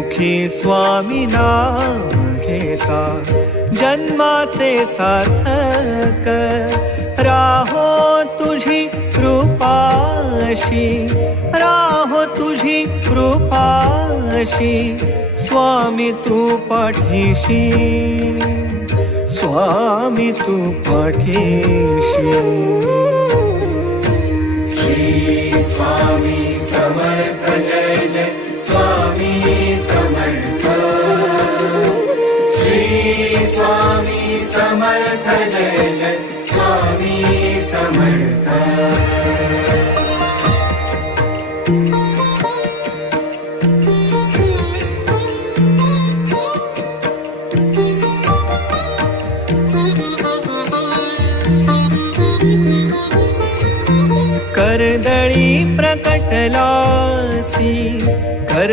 मुखी स्वामी नाम घेता जन्माचे सार्थक राहो तुझी कृपाशी, राहो तुझी कृपाशी स्वामी तू पाठीशी, स्वामी तू पाठीशी. श्री स्वामी समर्थ जय जय स्वामी समर्थ. श्री स्वामी समर्थ जय जय स्वामी समर्थ. कर्दळी प्रकटलासी कर